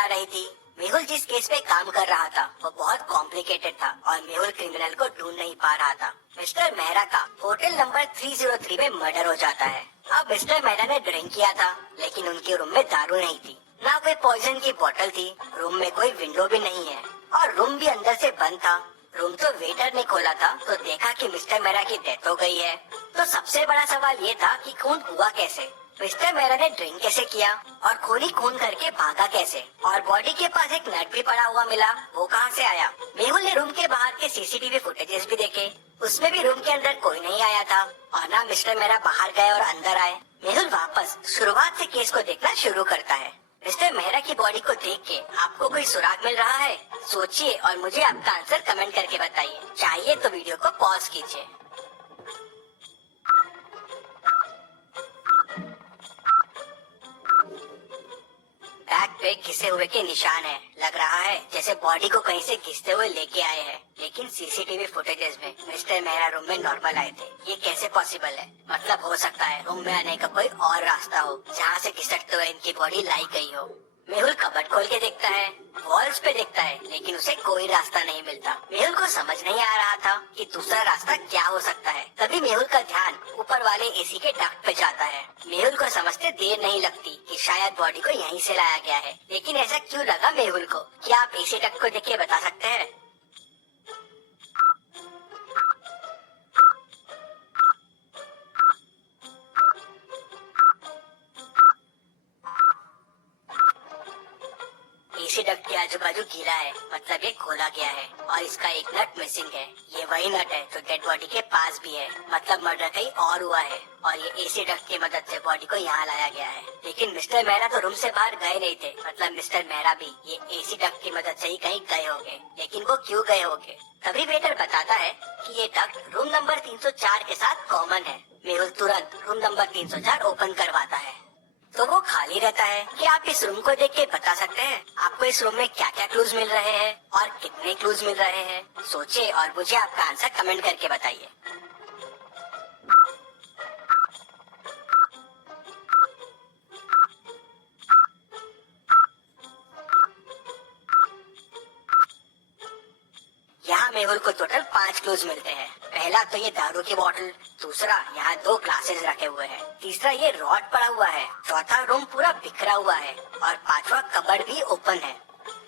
आ रही थी। मेहुल जिस केस पे काम कर रहा था वो बहुत कॉम्प्लिकेटेड था और मेहुल क्रिमिनल को ढूंढ नहीं पा रहा था। मिस्टर मेहरा का होटल नंबर 303 में मर्डर हो जाता है। अब मिस्टर मेहरा ने ड्रिंक किया था लेकिन उनके रूम में दारू नहीं थी, ना कोई पॉइजन की बोतल थी, रूम में कोई विंडो भी नहीं है और रूम भी अंदर से बंद था। रूम तो वेटर ने खोला था तो देखा कि मिस्टर मेहरा की डेथ हो गई है। तो सबसे बड़ा सवाल ये था कि खून हुआ कैसे, मिस्टर मेहरा ने ड्रिंक कैसे किया और खून ही खून करके भागा कैसे, और बॉडी के पास एक नट भी पड़ा हुआ मिला, वो कहाँ से आया। मेहुल ने रूम के बाहर के सीसीटीवी फुटेजेस भी देखे, उसमें भी रूम के अंदर कोई नहीं आया था और ना मिस्टर मेहरा बाहर गए और अंदर आए। मेहुल वापस शुरुआत से केस को देखना शुरू करता है। मिस्टर मेहरा की बॉडी को देख के आपको कोई सुराग मिल रहा है? सोचिए और मुझे आपका आंसर कमेंट करके बताइए। चाहिए तो वीडियो को पॉज कीजिए। बैक पे घिसे हुए के निशान है, लग रहा है जैसे बॉडी को कहीं से घिसते हुए लेके आए हैं। लेकिन सीसीटीवी फुटेजेस में मिस्टर मेहरा रूम में नॉर्मल आए थे, ये कैसे पॉसिबल है? मतलब हो सकता है रूम में आने का कोई और रास्ता हो जहाँ से घिसटते हुए इनकी बॉडी लाई गई हो। मेहुल कबर्ड खोल के देखता है, वॉल्स पे देखता है, लेकिन उसे कोई रास्ता नहीं मिलता। मेहुल को समझ नहीं आ रहा था कि दूसरा रास्ता क्या हो सकता है। तभी मेहुल का ध्यान ऊपर वाले एसी के डक्ट पे जाता है। मेहुल को समझते देर नहीं लगती कि शायद बॉडी को यहीं से लाया गया है। लेकिन ऐसा क्यों लगा मेहुल को? क्या आप एसी डक्ट को देख के बता सकते हैं? एसी डक्ट के आजू बाजू गीला है, मतलब ये खोला गया है और इसका एक नट मिसिंग है। ये वही नट है जो डेड बॉडी के पास भी है, मतलब मर्डर कहीं और हुआ है और ये एसी डक्ट की मदद से बॉडी को यहाँ लाया गया है। लेकिन मिस्टर मेहरा तो रूम से बाहर गए नहीं थे, मतलब मिस्टर मेहरा भी ये एसी डक्ट की मदद से ही कहीं गए होंगे। लेकिन वो क्यों गए होंगे? तभी वेटर बताता है कि ये डक्ट रूम नंबर 304 के साथ कॉमन है। मेहुल तुरंत रूम नंबर 304 ओपन करवाता है तो वो खाली रहता है। क्या आप इस रूम को देख के बता सकते हैं आपको इस रूम में क्या क्या क्लूज मिल रहे हैं और कितने क्लूज मिल रहे हैं? सोचिए और मुझे आपका आंसर कमेंट करके बताइए। यहाँ मेहुल को टोटल 5 क्लूज मिलते हैं। पहला तो ये दारू की बोतल, दूसरा यहाँ 2 ग्लासेस रखे हुए हैं, तीसरा ये रॉड पड़ा हुआ है, चौथा रूम पूरा बिखरा हुआ है और पांचवा कबर्ड भी ओपन है।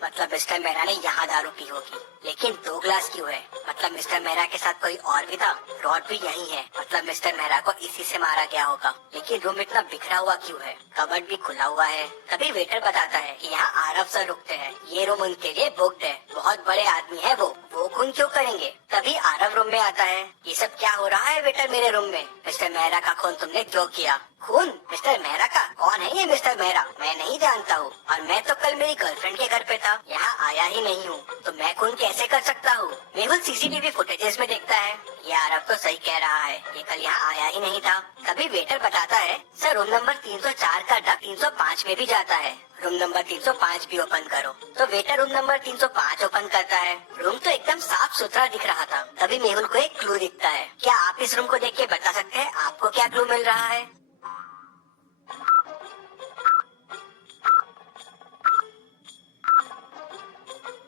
मतलब मिस्टर मेहरा ने यहाँ दारू पी होगी। लेकिन 2 ग्लास क्यों है? मतलब मिस्टर मेहरा के साथ कोई और भी था। रॉड भी यही है, मतलब मिस्टर मेहरा को इसी से मारा गया होगा। लेकिन रूम इतना बिखरा हुआ क्यों है? कबर्ड भी खुला हुआ है। तभी वेटर बताता है कि यहाँ आरव सर रुकते हैं, ये रूम उनके लिए बुक्ड है, बहुत बड़े आदमी है वो खून क्यों करेंगे? तभी आरव रूम में आता है। ये सब क्या हो रहा है वेटर मेरे रूम में? मिस्टर मेहरा का खून तुमने क्यों किया? खून मिस्टर मेहरा का? कौन है ये मिस्टर मेहरा? मैं नहीं जानता हूँ और मैं तो कल मेरी गर्लफ्रेंड के घर पे था, यहाँ आया ही नहीं हूँ, तो मैं खून कैसे कर सकता हूँ? मेहुल सीसीटीवी फुटेजेस में देखता है, ये आरव तो सही कह रहा है, ये कल यहाँ आया ही नहीं था। तभी वेटर बताता है, सर रूम नंबर 304 का डक 305 में भी जाता है, रूम नंबर 305 भी ओपन करो। तो वेटर रूम नंबर 305 ओपन करता है। रूम तो एकदम साफ सुथरा दिख रहा था। तभी मेहुल को एक क्लू दिखता है। क्या आप इस रूम को देख के बता सकते हैं आपको क्या क्लू मिल रहा है?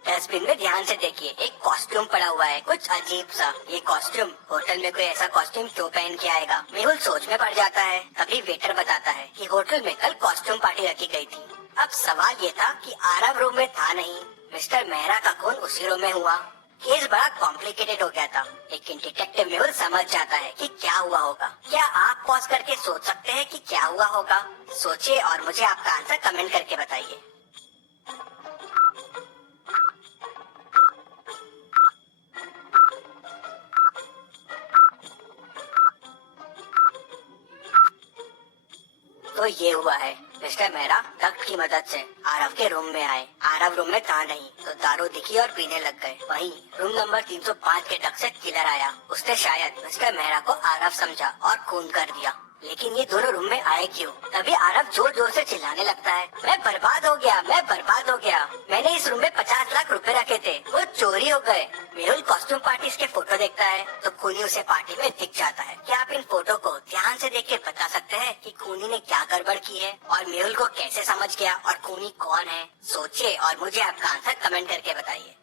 डस्टबिन में ध्यान से देखिए, एक कॉस्ट्यूम पड़ा हुआ है, कुछ अजीब सा। ये कॉस्ट्यूम होटल में कोई ऐसा कॉस्ट्यूम क्यों पहन के आएगा? मेहुल सोच में पड़ जाता है। तभी वेटर बताता है कि होटल में कल कॉस्ट्यूम पार्टी रखी गई थी। अब सवाल ये था कि आरव रूम में था नहीं, मिस्टर मेहरा का खून उसी रूम में हुआ। केस बड़ा कॉम्प्लिकेटेड हो गया था, लेकिन डिटेक्टिव मेहुल समझ जाता है कि क्या हुआ होगा। क्या आप पॉज करके सोच सकते हैं कि क्या हुआ होगा? सोचिए और मुझे आपका आंसर कमेंट करके बताइए। तो ये हुआ है, मिस्टर मेहरा डक्ट की मदद से आरव के रूम में आए। आरव रूम में था नहीं तो दारू दिखी और पीने लग गए। वहीं रूम नंबर 305 के डक्ट से किलर आया, उसने शायद मिस्टर मेहरा को आरव समझा और खून कर दिया। लेकिन ये दोनों रूम में आए क्यों? तभी आरव जोर जोर से चिल्लाने लगता है, मैं बर्बाद हो गया, मैं बर्बाद हो गया, मैंने इस रूम में 50 लाख रुपए रखे थे, वो चोरी हो गए। मेहुल कॉस्ट्यूम पार्टीज के फोटो देखता है तो खूनी उसे पार्टी में दिख जाता है। क्या आप इन फोटो को ध्यान ध्यान से देख के बता सकते हैं कि खूनी ने क्या गड़बड़ की है और मेहुल को कैसे समझ गया और खूनी कौन है? सोचिए और मुझे आपका आंसर कमेंट करके बताइए।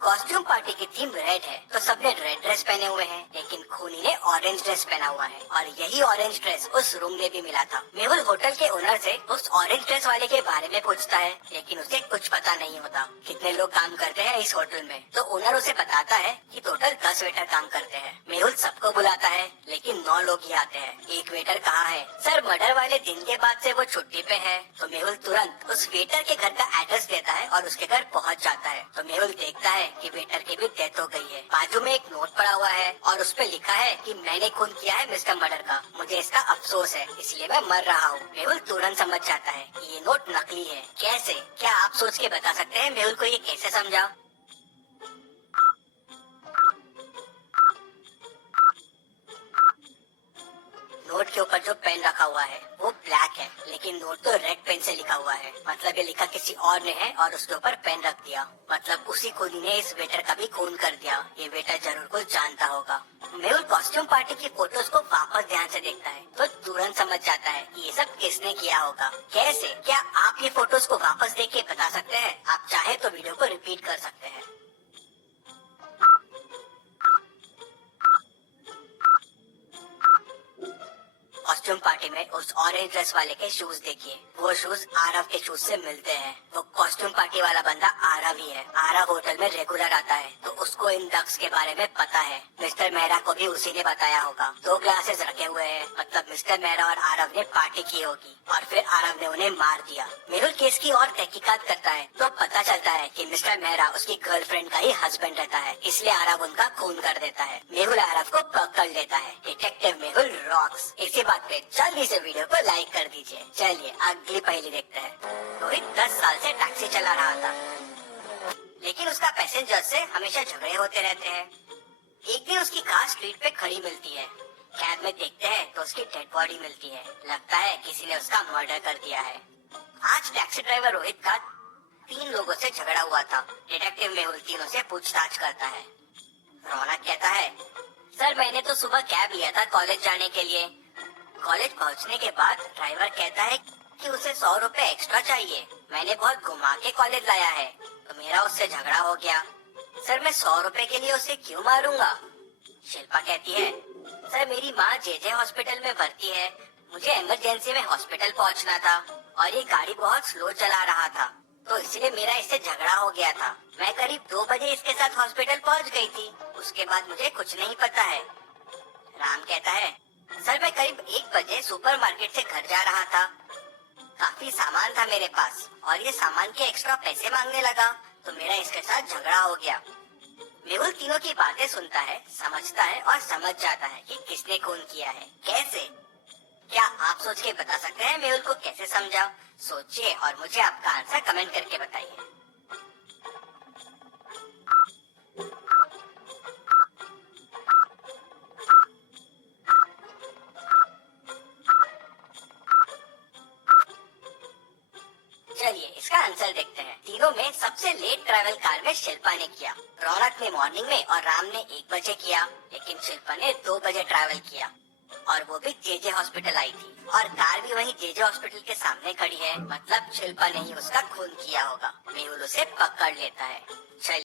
कॉस्ट्यूम पार्टी की थीम रेड है तो सबने रेड ड्रेस पहने हुए हैं, लेकिन खूनी ने ऑरेंज ड्रेस पहना हुआ है और यही ऑरेंज ड्रेस उस रूम में भी मिला था। मेहुल होटल के ओनर से उस ऑरेंज ड्रेस वाले के बारे में पूछता है, लेकिन उसे कुछ पता नहीं होता कितने लोग काम करते हैं इस होटल में। तो ओनर उसे बताता है कि टोटल 10 वेटर काम करते हैं। मेहुल सबको बुलाता है लेकिन 9 लोग ही आते हैं। एक वेटर कहाँ है? सर मर्डर वाले दिन के बाद से वो छुट्टी पे है। तो मेहुल तुरंत उस वेटर के घर का एड्रेस देता है और उसके घर पहुँच जाता है। तो मेहुल देखता है कि वेटर की भी डेथ हो गई है। बाजू में एक नोट पड़ा हुआ है और उस पे लिखा है कि मैंने खून किया है मिस्टर मर्डर का, मुझे इसका अफसोस है, इसलिए मैं मर रहा हूँ। मेहुल तुरंत समझ जाता है कि ये नोट नकली है। कैसे? क्या आप सोच के बता सकते हैं मेहुल को ये कैसे समझा? नोट के ऊपर जो पेन रखा हुआ है वो ब्लैक है, लेकिन नोट तो रेड पेन से लिखा हुआ है। मतलब ये लिखा किसी और ने है और उसके ऊपर पेन रख दिया। मतलब उसी खूनी ने इस वेटर का भी खून कर दिया। ये वेटर जरूर कुछ जानता होगा। मेहुल कॉस्ट्यूम पार्टी की फोटोज को वापस ध्यान से देखता है तो तुरंत समझ जाता है कि ये सब किसने किया होगा। कैसे? क्या आप ये फोटोज को वापस देख के बता सकते हैं? आप चाहे तो वीडियो को रिपीट कर सकते हैं। कॉस्ट्यूम पार्टी में उस ऑरेंज ड्रेस वाले के शूज देखिए, वो शूज आरव के शूज से मिलते हैं। वो कॉस्ट्यूम पार्टी वाला बंदा आरव ही है। आरव होटल में रेगुलर आता है तो उसको इन डक्स के बारे में पता है। मिस्टर मेहरा को भी उसी ने बताया होगा। 2 ग्लासेस रखे हुए हैं, मतलब मिस्टर मेहरा और आरव ने पार्टी की होगी और फिर आरव ने उन्हें मार दिया। मेहुल केस की और तहकीकात करता है तो पता चलता है कि मिस्टर मेहरा उसकी गर्लफ्रेंड का ही हस्बैंड रहता है, इसलिए आरव उनका खून कर देता है। मेहुल आरव को पकड़ लेता है। Detective Mehul rocks. इसी बात पे जल्दी से वीडियो को लाइक कर दीजिए। चलिए अगली पहेली देखते हैं। रोहित 10 साल से टैक्सी चला रहा था, लेकिन उसका पैसेंजर से हमेशा झगड़े होते रहते हैं। एक दिन उसकी कार स्ट्रीट पे खड़ी मिलती है। कैब में देखते हैं तो उसकी डेड बॉडी मिलती है। लगता है किसी ने उसका मर्डर कर दिया है। आज टैक्सी ड्राइवर रोहित का 3 लोगों से झगड़ा हुआ था। डिटेक्टिव मेहुल तीनों से पूछताछ करता है। रौनक कहता है, सर मैंने तो सुबह कैब लिया था कॉलेज जाने के लिए। कॉलेज पहुंचने के बाद ड्राइवर कहता है कि उसे 100 रुपए एक्स्ट्रा चाहिए। मैंने बहुत घुमा के कॉलेज लाया है तो मेरा उससे झगड़ा हो गया। सर मैं 100 रुपए के लिए उसे क्यों मारूंगा? शिल्पा कहती है, सर मेरी माँ जेजे हॉस्पिटल में भर्ती है, मुझे इमरजेंसी में हॉस्पिटल पहुंचना था और ये गाड़ी बहुत स्लो चला रहा था तो इसलिए मेरा इससे झगड़ा हो गया था। मैं करीब 2 बजे इसके साथ हॉस्पिटल पहुंच गई थी। उसके बाद मुझे कुछ नहीं पता है। राम कहता है, सर मैं करीब 1 बजे सुपरमार्केट से घर जा रहा था। काफी सामान था मेरे पास और ये सामान के एक्स्ट्रा पैसे मांगने लगा तो मेरा इसके साथ झगड़ा हो गया। मेहुल तीनों की बातें सुनता है, समझता है और समझ जाता है कि किसने खून किया है। कैसे? क्या आप सोच के बता सकते हैं मेहुल को कैसे समझा? सोचिए और मुझे आपका आंसर कमेंट करके बताइए। चलिए इसका आंसर देखते हैं। तीनों में सबसे लेट ट्रैवल कार में शिल्पा ने किया। रौनक ने मॉर्निंग में और राम ने 1 बजे किया, लेकिन शिल्पा ने 2 बजे ट्रैवल किया और वो भी जेजे हॉस्पिटल आई थी और कार भी वहीं जेजे हॉस्पिटल के सामने खड़ी है। मतलब शिल्पा ने ही उसका खून किया होगा। मेहुल उसे पकड़ लेता है। चलिए